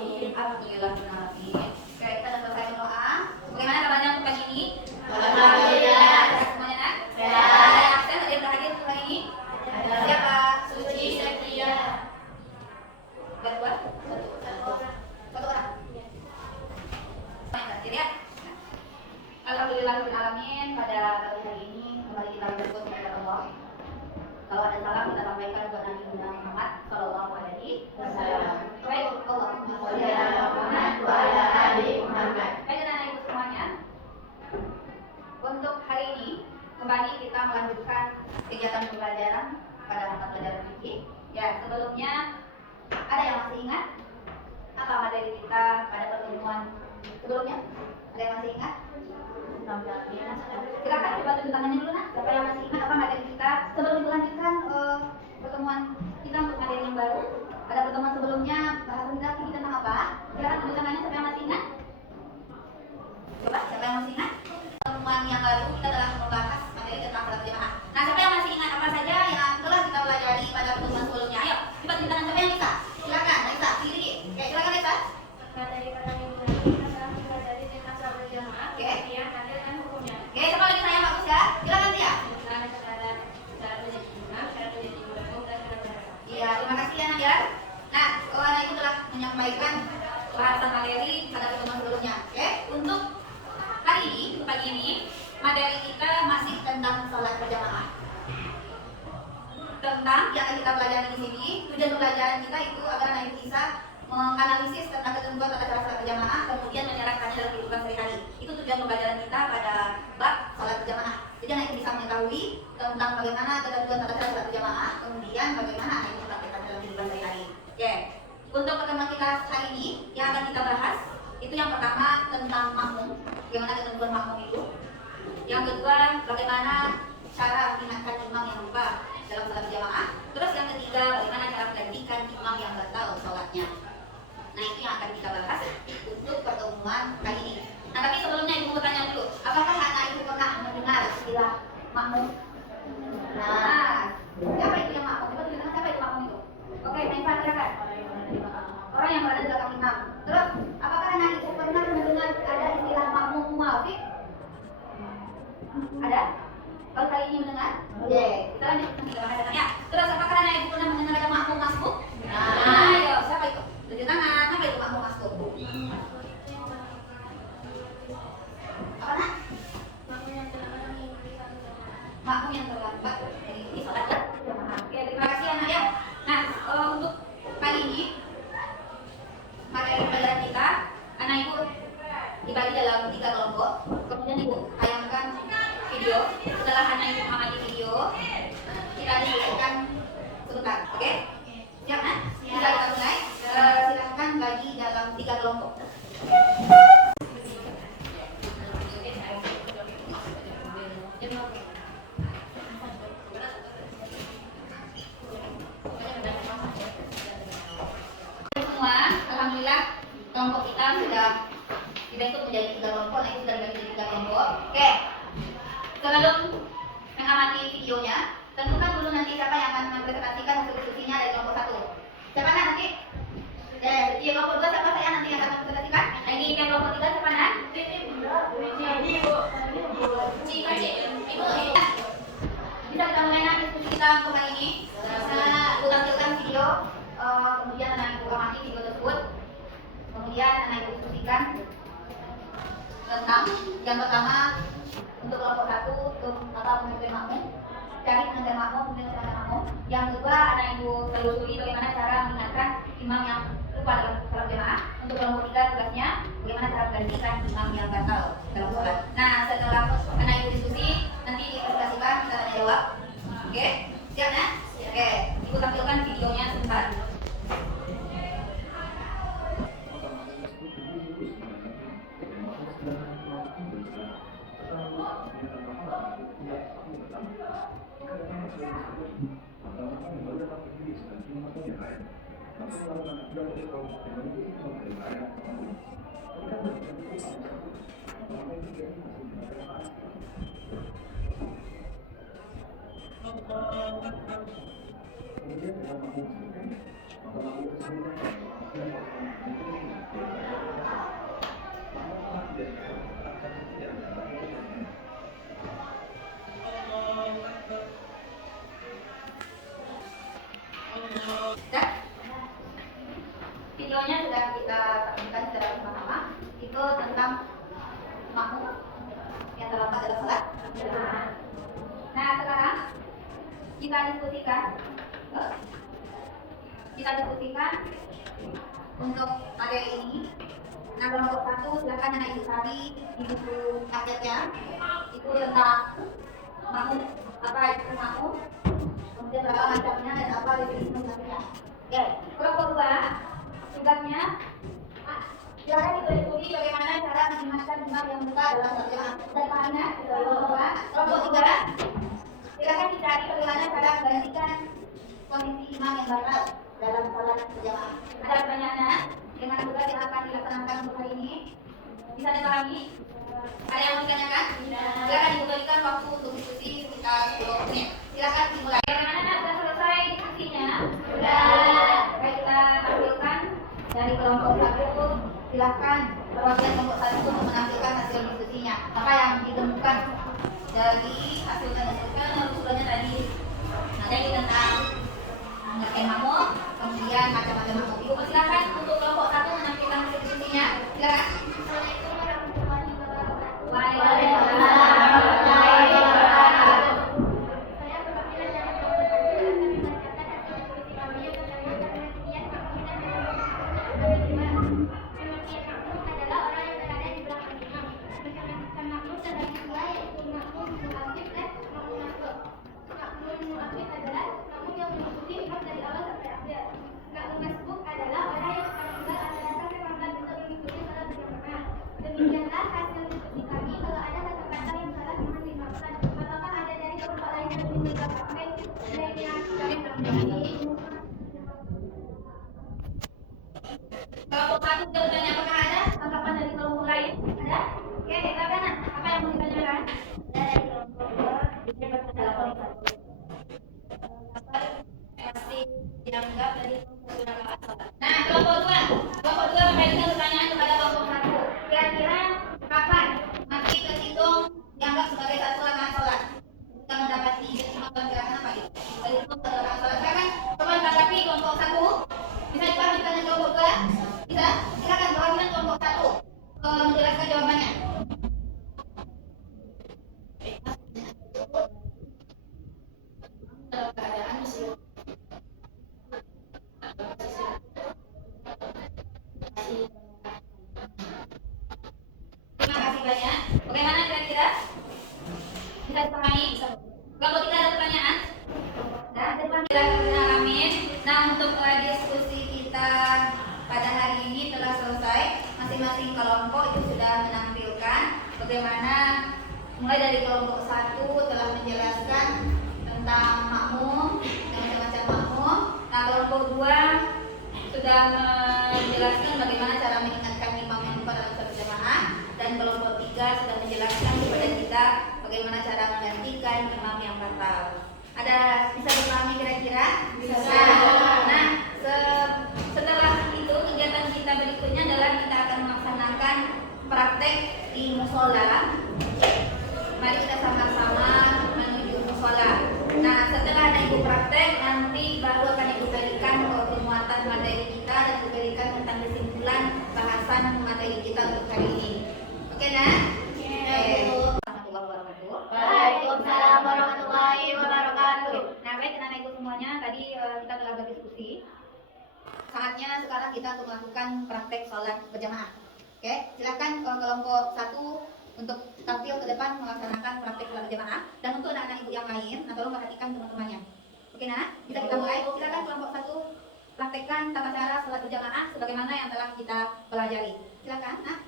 Alhamdulillah. Oke, kita sudah selesai berdoa. Bagaimana kabarnya untuk pagi ini? Alhamdulillah. Semuanya nak? Ya. Ada yang absen? Ada yang berhadir untuk hari ini? Ada. Siapa? Suci Setia. Berdua? Satu orang? Yang terakhir ya? Alhamdulillahirrahmanirrahim. Pada pagi hari ini kembali kita bersyukur kepada Allah. Kalau ada salah kita sampaikan buat Nabi Muhammad Sallallahu Alaihi Wasallam. Baik, Allahumma sholli ala Muhammad wa ala ali Muhammad. Baik, anak ibu semuanya. Untuk hari ini kembali kita melanjutkan kegiatan pembelajaran pada mata pelajaran fikih. Ya, sebelumnya ada yang masih ingat apa materi kita pada pertemuan sebelumnya? Ada yang masih ingat? Silakan coba tunjuk tangannya dulu nak. Siapa yang masih ingat apa materi kita sebelum dilanjutkan pertemuan kita untuk materi yang baru? Pada pertemuan sebelumnya bahasan kita fikih tentang apa? Silakan tunjuk tangannya siapa yang masih ingat? Coba siapa yang masih ingat? Pertemuan yang baru kita telah membahas materi tentang salat jamaah. Nah, siapa yang masih ingat apa saja yang telah kita pelajari pada pertemuan sebelumnya? Ayo, coba tunjuk tangan siapa yang bisa. Silakan, Nisa, pilih. Oke, silakan Nisa. Materi pada minggu ini kita telah mempelajari tentang salat jamaah, kemudian dalil dan hukumnya. Oke, siapa lagi saya bagus ya? Silakan Tia. Dengan syarat menjadi imam, syarat menjadi makmum dan syarat. Iya, terima kasih ya Nadia. Nah, anak ibu telah menyampaikan bahasan materi pada pertemuan sebelumnya. Oke, untuk hari ini, untuk pagi ini, materi kita masih tentang salat berjamaah. Tentang yang akan kita pelajari di sini, tujuan pembelajaran kita itu agar anak ibu bisa menganalisis tentang ketentuan tata cara salat berjamaah, kemudian menyerapkannya dalam kehidupan sehari-hari. Itu tujuan pembelajaran kita pada bab salat berjamaah. Jadi anak ibu bisa mengetahui tentang bagaimana ketentuan tata cara salat berjamaah, kemudian bagaimana anak ibu mempraktikkan dalam kehidupan sehari-hari. Oke, untuk pertemuan kita hari ini yang akan kita bahas itu yang pertama tentang makmum, bagaimana ketentuan makmum itu. Yang kedua, bagaimana cara mengingatkan imam yang lupa dalam salat berjamaah. Terus yang ketiga, bagaimana cara menggantikan imam yang batal salatnya. Nah, itu yang akan kita bahas untuk pertemuan kali ini. Nah, tapi sebelumnya ibu mau tanya dulu, apakah anak ibu pernah mendengar istilah makmum? Nah, siapa itu yang makmum? Coba tunjukkan siapa itu makmum itu. Oke, Naifa, silakan. Orang yang berada di belakang imam. Terus, apakah anak ibu pernah mendengar ada istilah makmum muafik? Ada? Kalau kali ini mendengar? Oke, kita lanjut nanti ke bahasannya. Terus, apakah anak ibu pernah mendengar ada makmum masbuk? Nah, ayo, siapa itu? Tunjuk tangan, apa itu makmum masbuk? Apa nak? Makmum yang terlambat di salat jamaah. Oke, terima kasih anak ya. Nah, untuk kali ini materi pelajaran kita, anak ibu dibagi dalam 3 kelompok. Kemudian ibu tayangkan video. Setelah anak ibu mengamati video, kita diskusikan sebentar. Oke? Siap nak? Bisa kita mulai. Silahkan bagi dalam 3 kelompok. Semua, alhamdulillah kelompok kita sudah dibentuk menjadi 3 kelompok. Nah, itu sudah dibagi menjadi 3 kelompok. Oke. Sebelum mengamati videonya, tentukan dulu nanti siapa yang akan mempresentasikan hasil diskusinya dari kelompok 1. Siapa nak nanti? Di kelompok 2 siapa saya nanti yang akan mempresentasikan? Nah, ini yang kelompok 3 siapa nak? Ibu. Bisa kita mulai nanti diskusi kita untuk kali ini. Ibu tampilkan video, kemudian anak ibu amati video tersebut. Kemudian anak ibu diskusikan tentang yang pertama untuk kelompok 1 untuk pemimpin makmum, cari pengantar makmum, kemudian pengantar makmum. Yang kedua, anak ibu telusuri bagaimana cara mengingatkan imam yang lupa dalam salat jamaah. Untuk kelompok 3 tugasnya bagaimana cara menggantikan imam yang batal dalam salat. Nah, setelah anak ibu diskusi, nanti dipresentasikan kita tanya jawab. Oke, siap ya? Oke, ibu tampilkan videonya sebentar. kita diskusikan untuk materi ini. Nah, kelompok satu silakan anak ibu cari di buku paket itu tentang makmum, apa itu makmum, kemudian berapa macamnya dan apa definisi macamnya. Oke, kelompok dua tugasnya silakan diteliti bagaimana cara mengingatkan imam yang buka dalam terjemahan. Dan pahamnya kelompok tiga silakan dicari bagaimana cara menggantikan posisi imam yang batal dalam salat berjamaah. Ada pertanyaannya dengan tugas yang akan dilaksanakan untuk hari ini bisa dipahami? Ada yang mau ditanyakan? Silakan diberikan waktu untuk diskusi sekitar 10 menit. Silakan dimulai. Bagaimana sudah selesai diskusinya? Sudah. Baik, kita tampilkan dari kelompok satu. Silakan perwakilan kelompok satu untuk menampilkan hasil diskusinya. Apa yang ditemukan dari hasil diskusinya? Usulnya tadi ada tentang mengerti makmum, kemudian macam-macam makmum. Ibu silakan untuk kelompok satu menampilkan hasil diskusinya. Silakan. Demikianlah hasil diskusi kami. Kalau ada kata-kata yang salah mohon dimaafkan. Apakah ada dari kelompok lain yang ingin menambahkan? Kelompok satu sudah bertanya apakah ada tanggapan dari kelompok lain? Ada? Oke, silakan. Apa yang mau ditanyakan? Dari kelompok dua, masih dianggap dari beberapa sholat. Nah, kelompok dua memberikan pertanyaan kepada kelompok satu. Kira-kira kapan masih terhitung dianggap sebagai satu rakaat sholat? Kita mendapati kesimpulan gerakan apa itu? Terhitung satu rakaat sholat. Silakan coba tanggapi kelompok satu. Bisa dipahami tanya kelompok dua? Bisa? Silakan perwakilan kelompok satu menjelaskan jawabannya. Dalam keadaan musim. Terima kasih banyak. Bagaimana kira-kira? Bisa dipahami? Kelompok kita ada pertanyaan? Amin. Nah, untuk diskusi kita pada hari ini telah selesai. Masing-masing kelompok itu sudah menampilkan bagaimana mulai dari kelompok satu telah menjelaskan tentang makmum dan macam-macam makmum. Nah, kelompok dua sudah menjelaskan bagaimana cara mengingatkan imam yang buka dalam satu jamaah, dan kelompok tiga sudah menjelaskan kepada kita bagaimana cara menggantikan imam yang batal. Ada bisa dipahami kira-kira? Bisa. Nah, setelah itu kegiatan kita berikutnya adalah kita akan melaksanakan praktek di musola. Mari kita sama-sama menuju musola. Nah, setelah ada ibu praktek, nanti baru akan ibu berikan penguatan materi kita dan ibu berikan tentang kesimpulan bahasan materi kita untuk hari ini. Oke, nah? Waalaikumsalam warahmatullahi wabarakatuh. Nah, baik anak-anak ibu semuanya, tadi kita telah berdiskusi. Saatnya sekarang kita untuk melakukan praktek sholat berjamaah. Oke, silakan kelompok satu untuk tampil ke depan melaksanakan praktek sholat berjamaah, dan untuk anak-anak ibu yang lain, nah tolong perhatikan teman-temannya. Oke, nah, bisa kita mulai. Silakan kelompok satu praktekkan tata cara sholat berjamaah sebagaimana yang telah kita pelajari. Silakan, nah.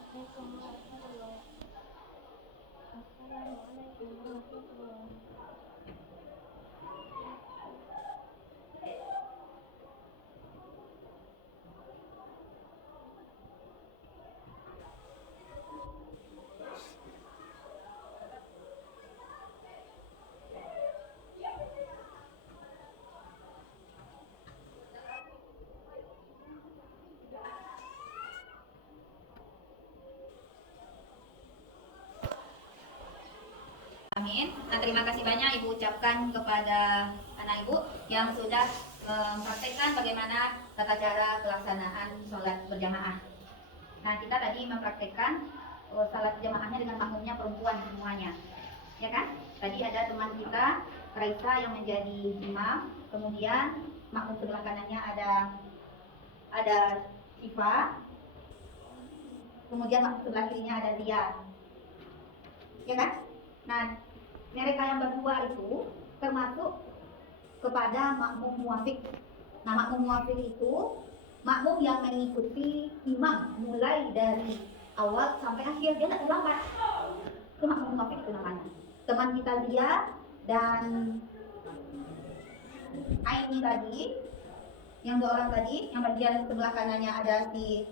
Assalamualaikum warahmatullahi wabarakatuh. Amin. Nah, terima kasih banyak Ibu ucapkan kepada anak Ibu yang sudah mempraktekkan bagaimana tata cara pelaksanaan sholat berjamaah. Nah, kita tadi mempraktekkan sholat berjamaahnya dengan makmumnya perempuan semuanya, ya kan? Tadi ada teman kita Raisa yang menjadi imam, kemudian makmum sebelah kanannya ada Siva, kemudian makmum sebelah kirinya ada Dia, ya kan? Nah, mereka yang berdua itu termasuk kepada makmum muafiq. Nah, makmum muafiq itu makmum yang mengikuti imam mulai dari awal sampai akhir, dia tidak terlambat. Itu makmum muafiq itu namanya. Teman kita Dia dan Aini tadi, yang 2 orang tadi, yang bagian sebelah kanannya ada si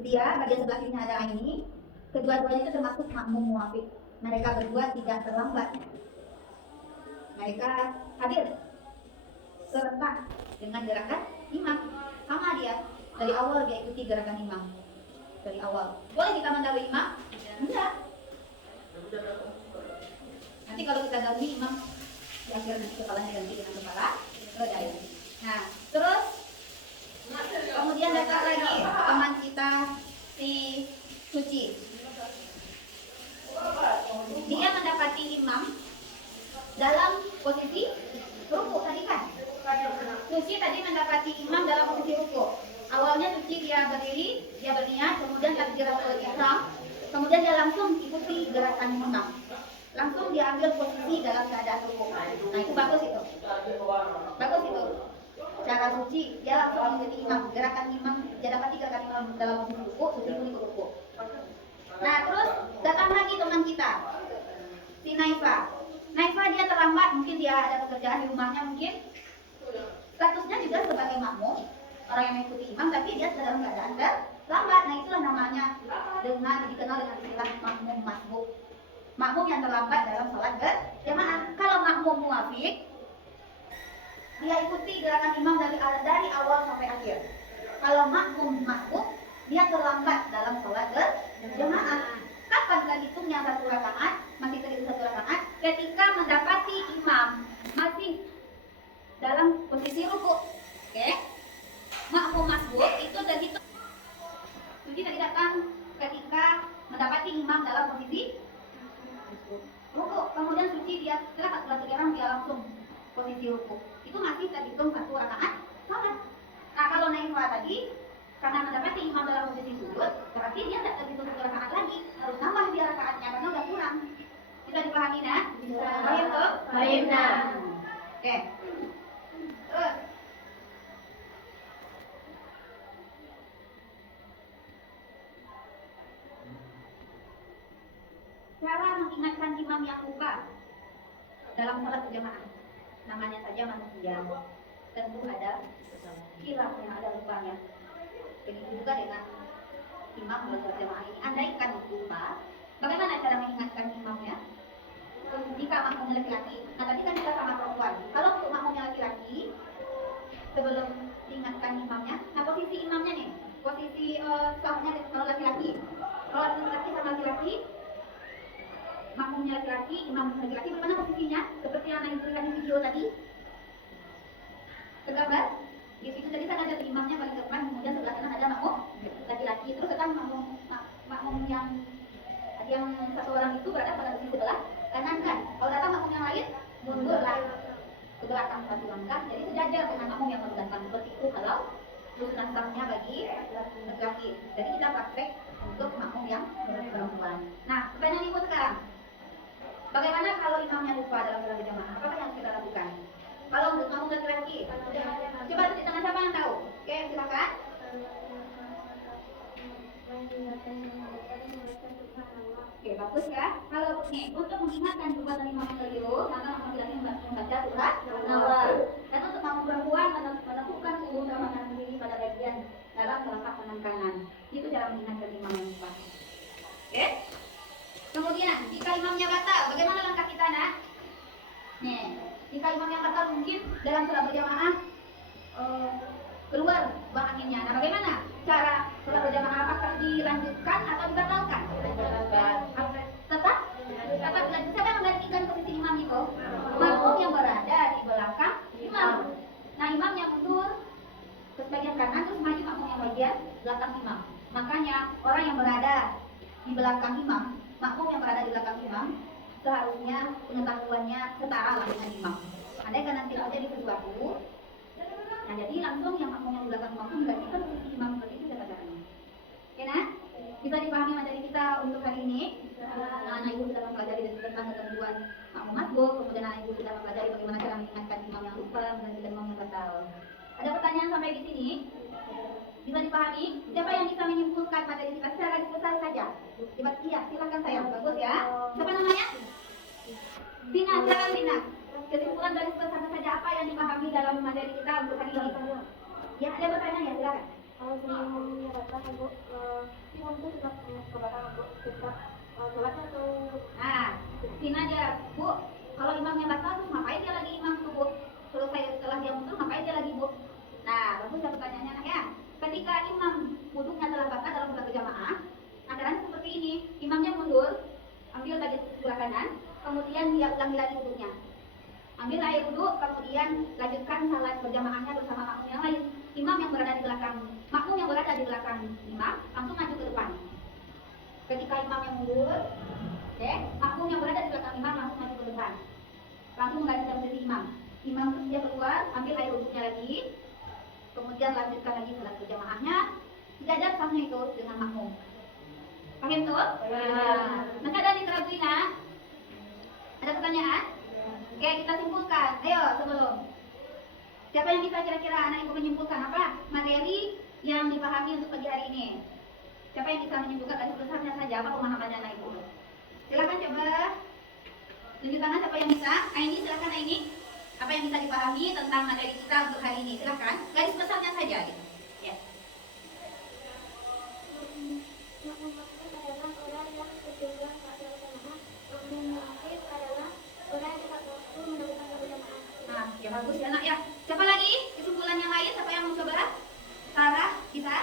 Dia, bagian sebelah kirinya ada Aini. Kedua-duanya itu termasuk makmum muafiq. Mereka berdua tidak terlambat. Mereka hadir serentak dengan gerakan imam. Sama dia, dari awal dia ikuti gerakan imam. Dari awal. Boleh kita mendahului imam? Enggak. Nanti kalau kita dahului imam, di akhir kepalanya ganti dengan kepala dari. Nah, terus kemudian datang lagi teman kita si Suci. Dia mendapati imam dalam posisi ruku tadi kan? Suci tadi mendapati imam dalam posisi ruku. Awalnya Suci dia berdiri, dia berniat, kemudian takbiratul ihram, kemudian dia langsung ikuti gerakan imam. Langsung dia ambil posisi dalam keadaan ruku. Nah, itu bagus itu. Bagus itu. Cara Suci, dia langsung mengikuti imam. Gerakan imam, dia dapati gerakan imam dalam posisi ruku, Suci pun ikut ruku. Nah, terus datang lagi teman kita, si Naifa. Naifa dia terlambat, mungkin dia ada pekerjaan di rumahnya mungkin. Statusnya juga sebagai makmum, orang yang mengikuti imam, tapi dia dalam keadaan terlambat. Nah, itulah namanya dikenal dengan istilah makmum masbuk. Makmum yang terlambat dalam sholat berjamaah. Kalau makmum muafiq, dia ikuti gerakan imam dari awal sampai akhir. Kalau makmum masbuk, dia terlambat dalam sholat berjamaah. Kapan terhitungnya 1 rakaat? Masih terhitung 1 rakaat ketika mendapati imam masih dalam posisi ruku. Oke? Makmum masbuk itu terhitung. Jadi tadi datang ketika mendapati imam dalam posisi ruku, kemudian Suci dia setelah 14 orang dia langsung posisi ruku. Itu masih terhitung 1 rakaat sholat. Nah, kalau Naifa tadi karena mendapati imam dalam posisi sujud, berarti dia tidak terhitung 1 rakaat lagi, harus nambah dia rakaatnya karena udah kurang. Bisa dipahami nah? Baik toh? Baik nah. Oke. Terus cara mengingatkan imam yang lupa dalam sholat berjamaah. Namanya saja manusia, tentu ada hilaf yang ada lupanya. Begitu juga dengan imam dalam sholat berjamaah ini. Andaikan lupa, bagaimana cara mengingatkan imamnya? Jika makmumnya laki-laki, nah tadi kan kita sama perempuan. Kalau untuk makmumnya laki-laki, sebelum diingatkan imamnya, nah posisi imamnya nih, posisi sahnya kalau laki-laki, kalau laki-laki sama laki-laki, makmumnya laki-laki, imam laki-laki, bagaimana posisinya? Seperti yang Anda lihat di video tadi, tergambar. Di situ tadi kan ada imamnya paling depan, kemudian sebelah kanan ada makmum laki-laki, terus kan makmum yang 1 orang itu berada pada posisi sebelah kanan kan. Kalau datang makmum yang lain, mundurlah ke belakang 1 langkah, jadi sejajar dengan makmum yang baru datang. Seperti itu kalau susunan sahnya bagi laki-laki. Jadi kita praktek untuk makmum yang perempuan. Nah, pertanyaan ibu sekarang, bagaimana kalau imamnya lupa dalam sholat berjamaah? Apa yang harus kita lakukan? Kalau untuk makmum laki-laki, coba di tengah siapa yang tahu? Oke, silakan. Oke, bagus ya. Kalau nih, untuk mengingatkan perbuatan imam yang keliru, maka makmum laki-laki membaca surat An-Nawal. Dan untuk makmum perempuan menentukan keutamaan diri pada bagian dalam telapak tangan kanan. Itu cara mengingatkan imam yang lupa. Oke? Kemudian, jika imamnya batal, bagaimana langkah kita nak? Nih, jika imamnya batal mungkin dalam sholat berjamaah keluar buang anginnya. Nah, bagaimana cara sholat berjamaah? Apakah dilanjutkan atau dibatalkan? Tetap siapa yang menggantikan posisi imam itu? Makmum yang berada di belakang imam. Nah, imamnya mundur ke bagian kanan, terus maju makmum yang bagian belakang imam. Makanya orang yang berada di belakang imam, makmum yang berada di belakang imam, seharusnya pengetahuannya setara lah dengan imam. Andai kan nanti terjadi sesuatu, nah jadi langsung yang makmum yang di belakang imam itu menggantikan posisi imam, seperti itu cara caranya. Oke, nah? Bisa dipahami materi kita untuk hari ini. Anak ibu sudah mempelajari tentang ketentuan makmum masbuk, kemudian anak ibu sudah mempelajari bagaimana cara mengingatkan imam yang lupa dan imam yang batal. Ada pertanyaan sampai di sini? Bisa dipahami? Siapa yang bisa menyimpulkan materi kita secara garis besar saja? Iya, silakan sayang. Bagus ya. Siapa namanya? Dina, silakan Dina. Kesimpulan garis besar saja apa yang dipahami dalam materi kita untuk hari ini? Ya, ada pertanyaan ya, silakan. Kalau sebelum datang Bu, imam itu tetap kebarang Bu, tetap sholatnya atau Nah, Dina aja, Bu. Kalau imamnya batal, terus ngapain dia lagi imam tuh, Bu? Selesai setelah dia mundur, ngapain dia lagi, Bu? Nah, bagus ya pertanyaannya, anak ya. Ketika imam wuduknya telah batal dalam sholat berjamaah, acaranya seperti ini. Imamnya mundur, ambil baju sebelah kanan, kemudian dia ulangi lagi wuduknya. Ambil air wuduk, kemudian lanjutkan salat berjamaahnya bersama makmum yang lain. Imam yang berada di belakang, makmum yang berada di belakang imam langsung maju ke depan. Ketika imam yang mundur, makmum yang berada di belakang imam langsung maju ke depan. Langsung menggantikan posisi imam. Imam terus dia keluar, ambil air wuduknya lagi, kemudian lanjutkan lagi salat berjamaahnya. Sejajar sahnya itu dengan makmum. Paham tuh? Maka ada yang terabui, nak? Ada pertanyaan? Oke, kita simpulkan. Ayo, sebelum. Siapa yang bisa kira-kira anak ibu menyimpulkan apa materi yang dipahami untuk pagi hari ini? Siapa yang bisa menyimpulkan garis besarnya saja apa pemahamannya anak ibu? Silakan coba tunjuk tangan siapa yang bisa. Aini, silakan Aini. Apa yang bisa dipahami tentang materi kita untuk hari ini? Silakan. Garis besarnya saja. Gitu. Ya. makmum masbuk adalah orang yang berjumlah pada berjamaah, makmum muakhir adalah orang yang tepat waktu mendapatkan berjamaah. Nah, ya bagus ya nak ya. Siapa lagi? Kesimpulan yang lain? Siapa yang mau coba? Sarah, bisa?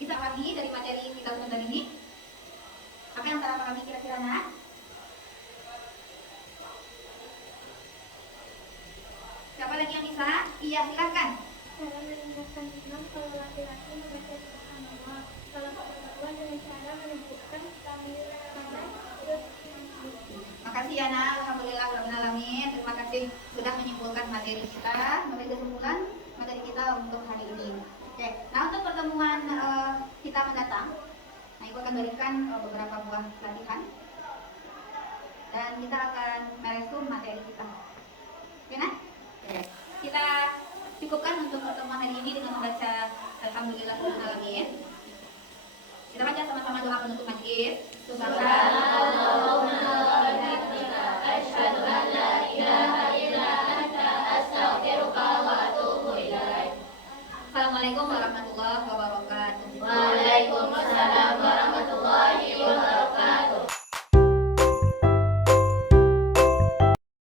Bisa pahami dari materi kita sebentar ini? Apa yang Sarah pahami kira-kira nak? Siapa lagi yang bisa? Iya, silakan. Cara mengingatkan imam kalau laki-laki membaca subhanallah, kalau perempuan dengan cara menunjukkan tamyilan terus. Makasih ya nak, alhamdulillah rabbil alamin. Terima kasih sudah menyimpulkan materi kita, materi kesimpulan materi kita untuk hari ini. Oke, nah untuk pertemuan kita mendatang, nah ibu akan berikan beberapa buah latihan dan kita akan meresum materi kita. Oke nah? Oke. Kita cukupkan untuk pertemuan hari ini dengan membaca alhamdulillah rabbil alamin. Kita baca sama-sama doa penutup majlis. Subhanallahumma wa bihamdika asyhadu an la ilaha illa anta astaghfiruka wa atubu ilaik. Assalamualaikum warahmatullahi wabarakatuh. Waalaikumsalam.